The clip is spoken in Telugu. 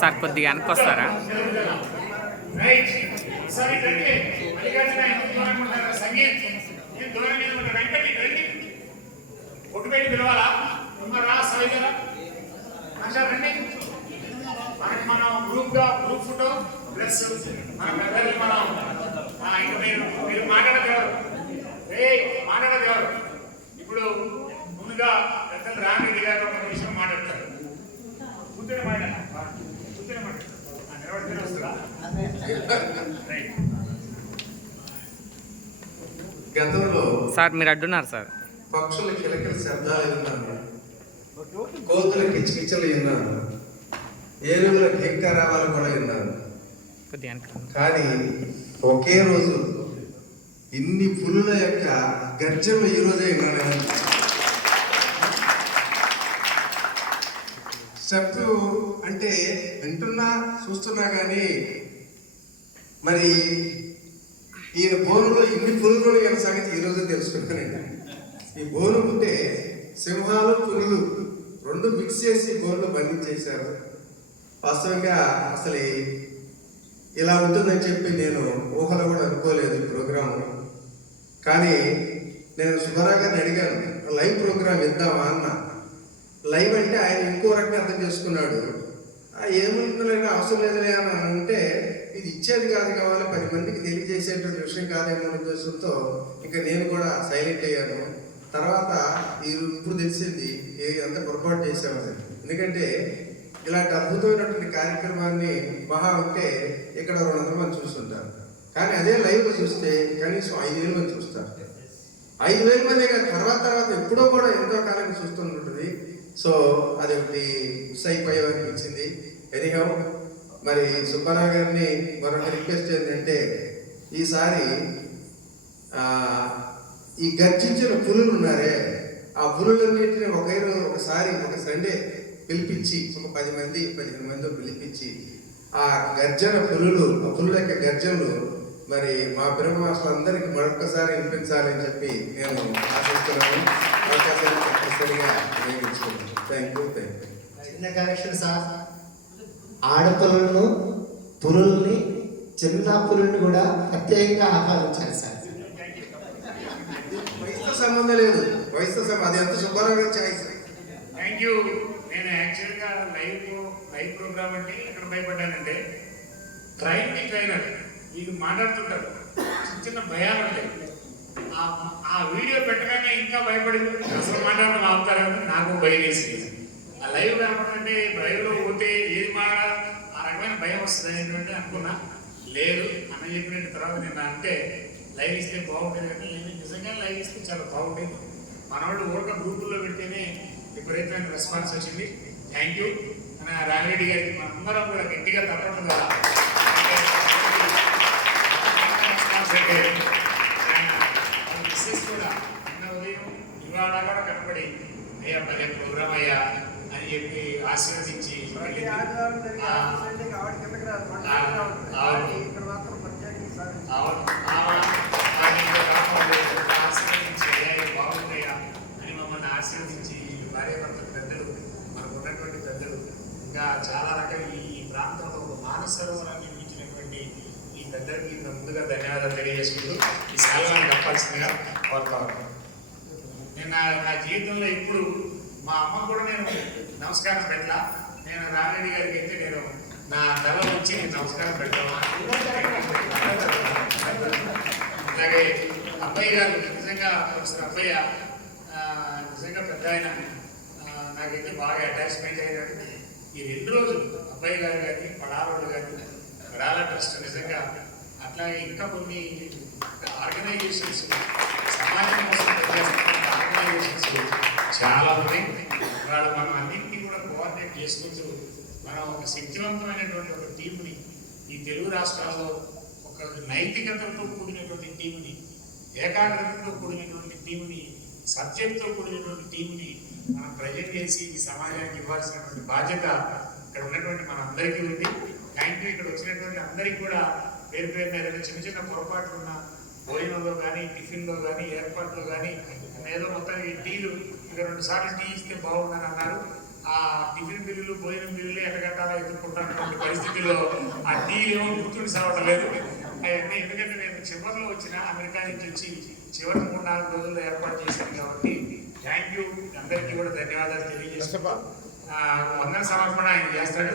సార్ కొద్దిగా వెనక్కి వస్తారా? ఒట్టుబయట పిలవాలా రా సవితరా రండి. మనకి మనం గ్రూప్ ఫోటో ప్లస్ మన పెద్దలు మనం ఇంకా మీరు మాట్లాడదేవారు ఇప్పుడు ముందుగా పెద్దలు రామిరెడ్డి గారు ఒక విషయం మాట్లాడతారు. కూర్చొని మాట్లాడతారు నిలబడితేనే వస్తుందా? గతంలో సార్ మీరు అడ్డున్నారు సార్. పక్షుల కిలకిల శబ్దాలు విన్నాను, కోతుల కిచకిచలు విన్నాను, ఏనుగుల ఘీంకారావాలు కూడా విన్నాను. కానీ ఒకే రోజు ఇన్ని పులుల యొక్క గర్జనలు ఈ రోజే విన్నాను. శబ్దం అంటే వింటున్నా చూస్తున్నా కానీ మరి ఈయన బోనులో ఇన్ని పులులు ఈయన సంగతి ఈరోజే తెలుసుకున్నానండి. ఈ బోను ఉంటే సింహాలు పులులు రెండు మిక్స్ చేసి బోన్లో బంధించేశారు. వాస్తవంగా అసలు ఇలా ఉంటుందని చెప్పి నేను ఊహలో కూడా అనుకోలేదు ఈ ప్రోగ్రాము. కానీ నేను సుబ్బారావు గారిని అడిగాను, లైవ్ ప్రోగ్రామ్ ఇద్దామా అన్న. లైవ్ అంటే ఆయన ఇంకో రకంగా అర్థం చేసుకున్నాడు. ఏమనుకోలేని అవసరం లేదులే అని అంటే ఇది ఇచ్చేది కాదు, కావాలి 10 మందికి తెలియజేసేటువంటి విషయం కాదేమో ఉద్దేశంతో ఇంకా నేను కూడా సైలెంట్ అయ్యాను. తర్వాత ఇప్పుడు తెలిసింది అంత పొరపాటు చేసామని. ఎందుకంటే ఇలాంటి అద్భుతమైనటువంటి కార్యక్రమాన్ని మహా ఉంటే ఇక్కడ 200 మంది చూస్తుంటారు. కానీ అదే లైవ్లో చూస్తే కనీసం 5,000 మంది చూస్తారు. 5,000 మంది తర్వాత ఎప్పుడో కూడా ఎంతో కాలానికి చూస్తుంటుంది. సో అది ఒకటి మిస్ అయిపోయామనిపించింది. ఎనీహౌ మరి సుబ్బారావు గారిని మరొక రిక్వెస్ట్ ఏంటంటే ఈసారి ఈ గర్జించిన పులులు ఉన్నారే ఆ పులులన్నింటినీ ఒకసారి ఒక సండే పిలిపించి ఒక 10 మంది 15 మంది పిలిపించి ఆ గర్జన పులులు ఆ పులుల యొక్క గర్జనలు మరి మా బ్రహ్మవాసులందరికీ మరొకసారి వినిపించాలని చెప్పి నేను ఆశిస్తున్నాను. అవకాశాన్ని తప్పనిసరిగా వినియోగించుకున్నాను. Thank you. చిన్న కరెక్షన్ సార్, ఆడపులను పులుల్ని చిన్న పులుల్ని కూడా ప్రత్యేకంగా ఆహ్వానించాలి సార్. వయసుతో సంబంధం లేదు, వయసుతో సంబంధం అది ఎంత సుబ్బారావు గారి ఛాయిస్. Thank you. నేను యాక్చువల్గా లైవ్ ప్రోగ్రామ్ అంటే ఎక్కడ భయపడ్డానంటే ట్రైనర్ వీళ్ళు మాట్లాడుతుంటారు, చిన్న భయాలు ఉంటాయి. ఆ వీడియో పెట్టగానే ఇంకా భయపడింది, అసలు మాట్లాడడం ఆపుతారని నాకు భయం వేసింది. ఆ లైవ్ కనపడంటే లైవ్లో పోతే ఏది మాట్లాడాలి ఆ రకమైన భయం వస్తుంది అనేటువంటి అనుకున్నా. లేదు అన్న చెప్పినట్టు తర్వాత నేను అంటే లైవ్ ఇస్తే బాగుంటుంది కానీ నిజంగా లైవ్ ఇస్తే చాలా బాగుంటుంది. మనవాళ్ళు ఊరక గ్రూపుల్లో పెడితేనే విపరీతమైన రెస్పాన్స్ వచ్చింది. Thank you. మన రామిరెడ్డి గారికి మనందరం కూడా గట్టిగా తప్పడం కదా మెసేజ్ కూడా అన్న ఉదయం ఇవాళ కూడా కనపడి అయ్యా 10 ప్రోగ్రామ్ అయ్యా అని చెప్పి ఆశీర్వదించి బాగుందయ్యా అని మమ్మల్ని ఆశీర్వదించి భార్యాభర్తల పెద్దలు మనకు ఉన్నటువంటి పెద్దలు ఇంకా చాలా రకాల ఈ ప్రాంతంలో ఒక మానస సరోవరాన్ని నిర్మించినటువంటి ఈ పెద్దలకి ముందుగా ధన్యవాదాలు తెలియజేసుకుంటూ ఈ సేవలను తప్పాల్సిందిగా కోరుతాను. నేను నా జీవితంలో ఇప్పుడు మా అమ్మ కూడా నేను నమస్కారం పెట్టలా. నేను రామిరెడ్డి గారికి అయితే నేను నా తల వచ్చి నేను నమస్కారం పెడతాను. అలాగే అబ్బాయి గారు నిజంగా ప్రొఫెసర్ అబ్బయ్య నిజంగా పెద్ద ఆయన నాకైతే బాగా అటాచ్మెంట్ అయ్యాడు. ఈ 2 రోజులు అబ్బాయి గారు కానీ పడారోళ్ళు కానీ పడాల ట్రస్ట్ నిజంగా అట్లాగే ఇంకా కొన్ని ఆర్గనైజేషన్స్ సమాజం కోసం ఆర్గనైజేషన్స్ చాలా ఉన్నాయి. వాళ్ళు మనం అన్నింటినీ కూడా కోఆర్డినేట్ చేసుకుంటూ మనం ఒక శక్తివంతమైనటువంటి ఒక టీంని ఈ తెలుగు రాష్ట్రాల్లో ఒక నైతికతతో కూడినటువంటి టీంని, ఏకాగ్రతతో కూడినటువంటి టీంని, సబ్జెక్ట్తో కూడినటువంటి టీంని మనం ప్రజెంట్ చేసి ఈ సమాజానికి ఇవ్వాల్సినటువంటి బాధ్యత ఇక్కడ ఉన్నటువంటి మన అందరికీ ఉంది. Thank you. ఇక్కడ వచ్చినటువంటి అందరికీ కూడా పేరు పేరున ఏదైనా చిన్న పొరపాట్లు ఉన్న భోజనంలో కానీ టిఫిన్లో కానీ ఏర్పాట్లో కానీ ఏదో మొత్తం ఈ టీలు ఇక 2 సార్లు టీ ఇస్తే బాగుందని అన్నారు. ఆ టిఫిన్ బిల్లులు భోజనం బిల్లులు ఎట్టగట్టాలా ఎదుర్కొంటున్నటువంటి పరిస్థితుల్లో ఆ టీ ఏమో గుర్తుండి సావటం లేదు. అవన్నీ ఎందుకంటే నేను చివరిలో వచ్చిన అమెరికా నుంచి వచ్చి చివరి 3-4 రోజుల్లో ఏర్పాటు చేశాను కాబట్టి థ్యాంక్ యూ, అందరికీ కూడా ధన్యవాదాలు తెలియజేస్తాను. వందన సమర్పణ ఆయన చేస్తాడు.